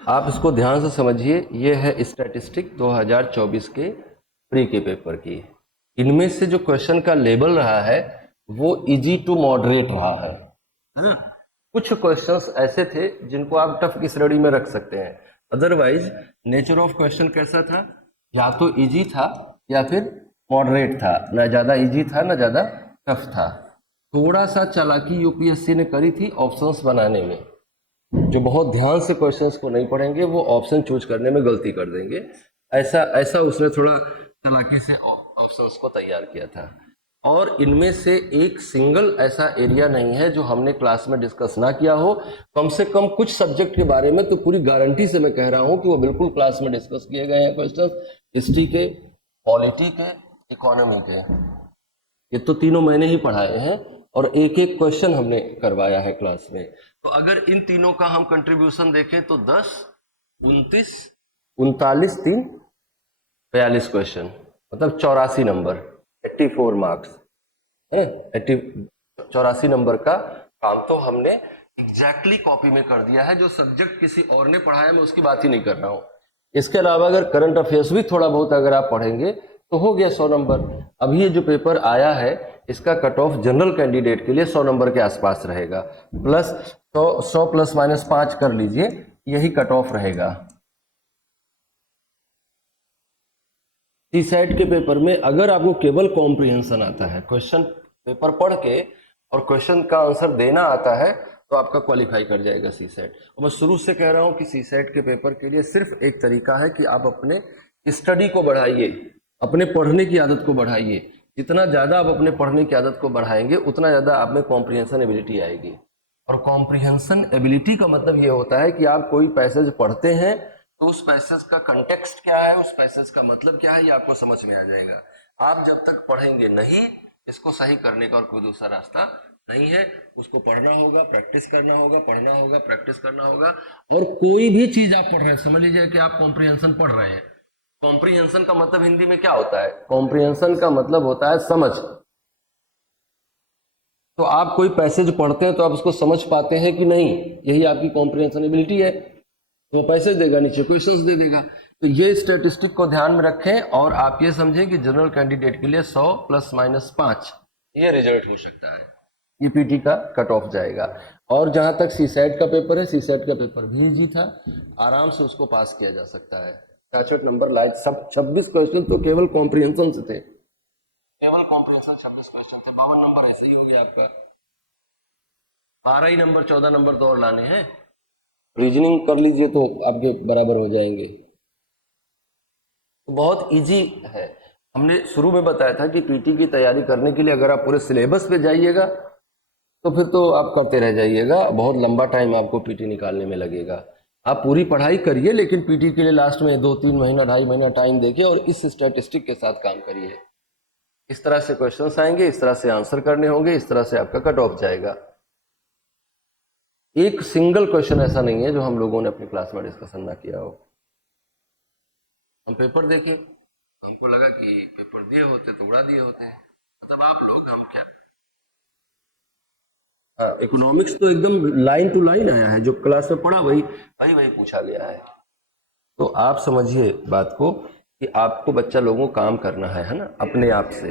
आप इसको ध्यान से समझिए। ये है स्टैटिस्टिक 2024 के प्री के पेपर की। इनमें से जो क्वेश्चन का लेवल रहा है वो इजी टू मॉडरेट रहा है ना। कुछ क्वेश्चंस ऐसे थे जिनको आप टफ की श्रेणी में रख सकते हैं। अदरवाइज नेचर ऑफ क्वेश्चन कैसा था, या तो इजी था या फिर मॉडरेट था, ना ज्यादा इजी था ना ज्यादा टफ था। थोड़ा सा चालाकी यूपीएससी ने करी थी ऑप्शंस बनाने में। जो बहुत ध्यान से क्वेश्चंस को नहीं पढ़ेंगे वो ऑप्शन चूज करने में गलती कर देंगे। ऐसा ऐसा उसने थोड़ा चालाकी से ऑप्शंस को तैयार किया था। और इनमें से एक सिंगल ऐसा एरिया नहीं है जो हमने क्लास में डिस्कस ना किया हो। कम से कम कुछ सब्जेक्ट के बारे में तो पूरी गारंटी से मैं कह रहा हूं कि वो बिल्कुल क्लास में डिस्कस किए गए हैं क्वेश्चन। हिस्ट्री के, पॉलिटी के, इकोनॉमी के, ये तो तीनों मैंने ही पढ़ाए हैं और एक एक क्वेश्चन हमने करवाया है क्लास में। तो अगर इन तीनों का हम कंट्रीब्यूशन देखें तो 10, 29, 39, 3, 42 क्वेश्चन, मतलब 84 नंबर, 84 मार्क्स है। 84 नंबर का काम तो हमने एग्जैक्टली कॉपी में कर दिया है। जो सब्जेक्ट किसी और ने पढ़ाया मैं उसकी बात ही नहीं कर रहा हूं। इसके अलावा अगर करंट अफेयर्स भी थोड़ा बहुत अगर आप पढ़ेंगे तो हो गया 100 नंबर। अभी ये जो पेपर आया है इसका कट ऑफ जनरल कैंडिडेट के लिए 100 नंबर के आसपास रहेगा, प्लस 100 प्लस माइनस 5 कर लीजिए, यही कट ऑफ रहेगा। सी-सेट के पेपर में अगर आपको केवल कॉम्प्रिहेंशन आता है, क्वेश्चन पेपर पढ़ के और क्वेश्चन का आंसर देना आता है, तो आपका क्वालिफाई कर जाएगा सी-सेट। और मैं शुरू से कह रहा हूं कि सी-सेट के पेपर के लिए सिर्फ एक तरीका है कि आप अपने स्टडी को बढ़ाइए, अपने पढ़ने की आदत को बढ़ाइए। जितना ज़्यादा आप अपने पढ़ने की आदत को बढ़ाएंगे उतना ज़्यादा आप में कॉम्प्रिहेंशन एबिलिटी आएगी। और कॉम्प्रिहेंशन एबिलिटी का मतलब ये होता है कि आप कोई पैसेज पढ़ते हैं तो उस पैसेज का कंटेक्स्ट क्या है, उस पैसेज का मतलब क्या है, ये आपको समझ में आ जाएगा। आप जब तक पढ़ेंगे नहीं, इसको सही करने का और कोई दूसरा रास्ता नहीं है। उसको पढ़ना होगा, प्रैक्टिस करना होगा, पढ़ना होगा, प्रैक्टिस करना होगा। और कोई भी चीज आप पढ़ रहे हैं, समझ लीजिए कि आप कॉम्प्रिहेंशन पढ़ रहे हैं। कॉम्प्रिहेंशन का मतलब हिंदी में क्या होता है? कॉम्प्रिहेंशन का मतलब होता है समझ। तो आप कोई पैसेज पढ़ते हैं तो आप उसको समझ पाते हैं कि नहीं, यही आपकी कॉम्प्रिहेंशन एबिलिटी है। तो पैसेज देगा, नीचे क्वेश्चंस दे देगा। तो ये स्टैटिस्टिक को ध्यान में रखें और आप ये समझें कि जनरल कैंडिडेट के लिए 100 प्लस माइनस 5 ये रिजल्ट हो सकता है। ये पीटी का कट ऑफ जाएगा। और जहां तक सी-सेट का पेपर है, सी-सेट का पेपर भी इजी था, आराम से उसको पास किया जा सकता है। 65 नंबर लाए, सब 26 क्वेश्चन तो केवल कॉम्प्रिहेंशन से थे, केवल कॉम्प्रिहेंशन 26 क्वेश्चन थे। 52 नंबर ऐसे ही हो गया आपका। 12 ही नंबर, 14 नंबर तो और लाने हैं। रीजनिंग कर लीजिए तो आपके बराबर हो जाएंगे। तो बहुत इजी है। हमने शुरू में बताया था कि पीटी की तैयारी करने के लिए अगर आप पूरे सिलेबस पे जाइएगा तो फिर तो आप करते रह जाइएगा, बहुत लंबा टाइम आपको पीटी निकालने में लगेगा। आप पूरी पढ़ाई करिए लेकिन पीटी के लिए लास्ट में 2-3 महीना, 2.5 महीना टाइम देखिए और इस स्टैटिस्टिक के साथ काम करिए। इस तरह से क्वेश्चंस आएंगे, इस तरह से आंसर करने होंगे, इस तरह से आपका कट ऑफ जाएगा। एक सिंगल क्वेश्चन ऐसा नहीं है जो हम लोगों ने अपनी क्लास में डिस्कशन ना किया हो। हम पेपर देखे, हमको लगा कि पेपर दिए होते तो उड़ा दिए होते हैं, मतलब आप लोग, हम क्या। हाँ, इकोनॉमिक्स तो एकदम लाइन टू लाइन आया है, जो क्लास में पढ़ा वही वही वही पूछा गया है। तो आप समझिए बात को कि आपको बच्चा लोगों काम करना है ना, अपने आप से।